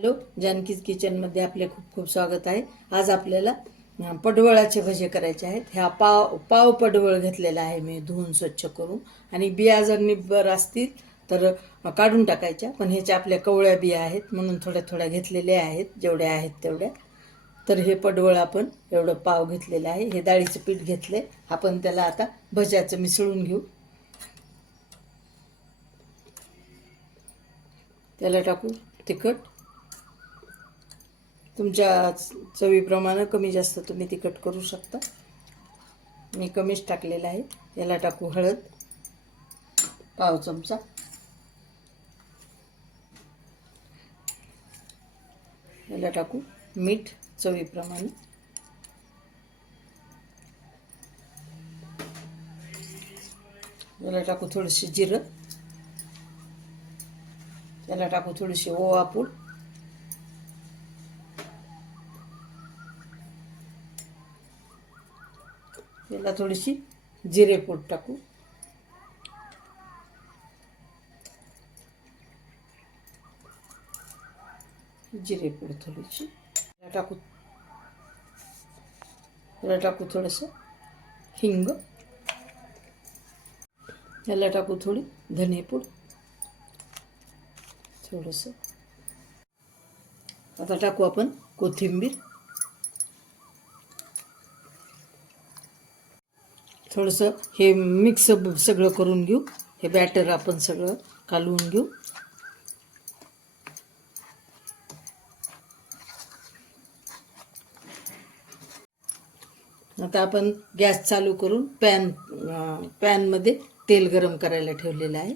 Hello जानकीज किचनमध्ये आपले खूप खूप स्वागत आहे. आज आपल्याला पडवळाचे भजे करायचे आहेत. ह्या पाव पाव पडवळ घेतलेला आहे मी धुवून स्वच्छ करून. आणि बिया जर निब्बर असतील तर काढून टाकायच्या. पण ह्याच्या आपल्या कवळ्या बिया आहेत म्हणून थोड्या थोड्या घेतलेल्या आहेत. जेवढ्या आहेत तेवढ्या. तर हे पडवळ आपण एवढं पाव घेतलेलं आहे. हे डाळीचं पीठ घेतले आपण त्याला आता भज्याचं मिसळून घेऊ. त्याला टाकू तिखट. तुमच्या चवीप्रमाणे कमी जास्त तुम्ही तिखट करू शकता. मी कमीच टाकलेलं आहे. याला टाकू हळद पाव चमचा. याला टाकू मीठ चवीप्रमाणे. याला टाकू थोडीशी जिरं. त्याला टाकू थोडीशी ओवा याला थोडीशी जिरेपूड टाकू. जिरेपूड थोडीशी. टाकू. याला टाकू थोडंसं हिंग. याला टाकू थोडी धनेपूड थोडंसं. आता टाकू आपण कोथिंबीर. थोडंसं हे मिक्स सगळं करून घेऊ. हे बॅटर आपण सगळं कालवून घेऊ. आता आपण गॅस चालू करून पॅन पॅनमध्ये तेल गरम करायला ठेवलेलं आहे.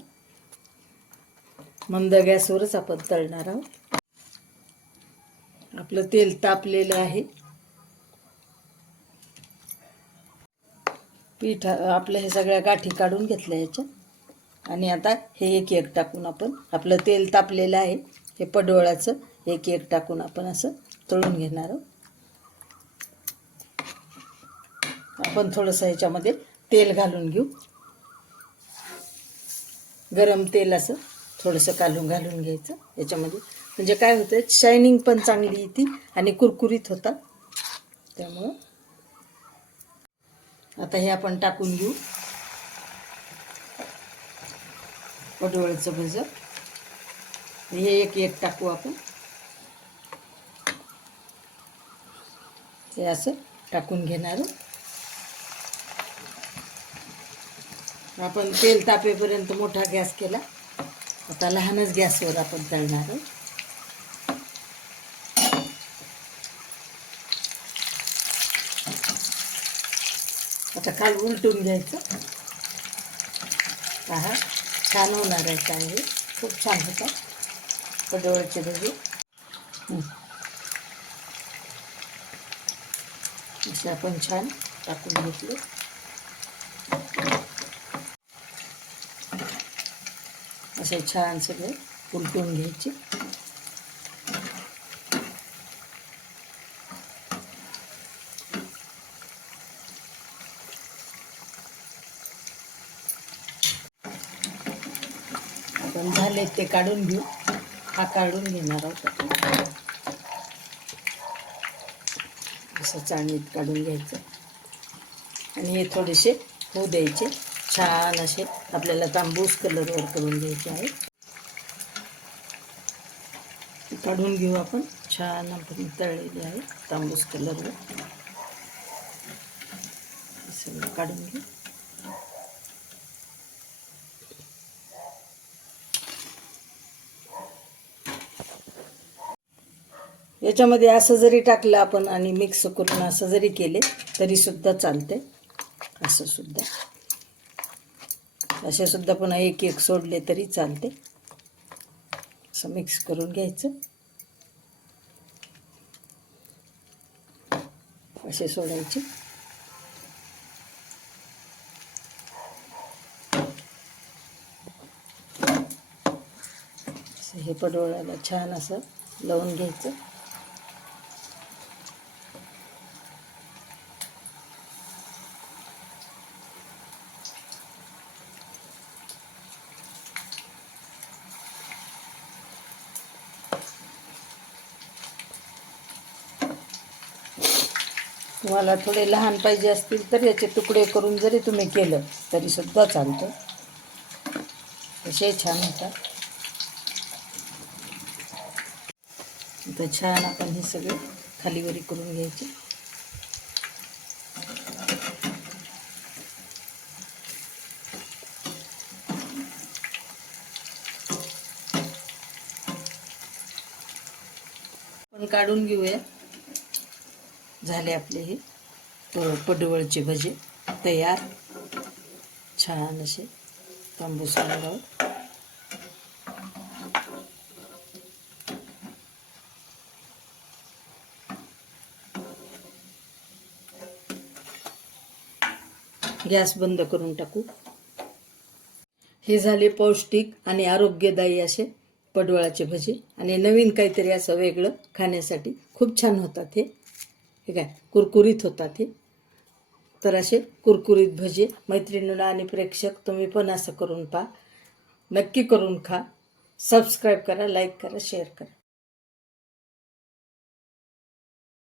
मंद गॅसवरच आपण तळणार आहोत. आपलं तेल तापलेलं आहे. पीठ आपलं हे सगळ्या गाठी काढून घेतल्या याच्या आणि आता हे एक एक टाकून आपण आपलं तेल तापलेलं आहे हे पडवळाचं एक एक टाकून आपण असं तळून घेणार आहोत. आपण थोडंसं ह्याच्यामध्ये तेल घालून घेऊ. गरम तेल असं थोडंसं कालून घालून घ्यायचं. याच्यामध्ये म्हणजे काय होतं शायनिंग पण चांगली येते आणि कुरकुरीत होतात. त्यामुळं आता हे आपण टाकून घेऊ. पडवळचं भजं हे एक एक टाकू आपण. हे असं टाकून घेणार. आपण तेल तापेपर्यंत मोठा गॅस केला. आता लहानच गॅसवर आपण तळणार आहोत. आता काल उलटून घ्यायचं. पहा छान होणार आहे काय हे. खूप छान होतात पडवळचे भजी असे आपण छान टाकून घेतले. असे छान सगळे उलटून घ्यायचे. आपण झाले ते काढून घेऊ. हा काढून घेणार आहोत असं चाळणीत काढून घ्यायचं. आणि हे थोडेसे होऊ द्यायचे. छान असे आपल्याला तांबूस कलरवर करून घ्यायचे आहे काढून घेऊ आपण. छान आपण तळलेले आहे तांबूस कलरवर काढून घेऊ. याच्यामध्ये असं जरी टाकलं आपण आणि मिक्स करून असं जरी केले तरी सुद्धा चालते असं सुद्धा. असे सुद्धा पुन्हा एक एक सोडले तरी चालते असं मिक्स करून घ्यायचं. असे सोडायचे. हे पडोळ्याला छान असं लावून घ्यायचं. तुम्हाला थोडे लहान पाहिजे असतील तर याचे तुकडे करून जरी तुम्ही केलं तरी सुद्धा चालतं. तसे छान होतात. आता छान आपण हे सगळे खालीवरी करून घ्यायचे. आपण काढून घेऊया. झाले आपले हे. पडवळचे भजे. तयार. छान असे. तांबूस रंगावर गॅस बंद करून टाकू. हे झाले पौष्टिक आणि आरोग्यदायी असे पडवळाचे भजे. आणि नवीन काहीतरी असं वेगळं खाण्यासाठी खूप छान होतात हे. हे काय कुरकुरीत होतात हे तर असे कुरकुरीत भजे मैत्रिणींना आणि प्रेक्षक तुम्ही पण असं करून पहा. नक्की करून खा. सबस्क्राईब करा लाईक करा शेअर करा.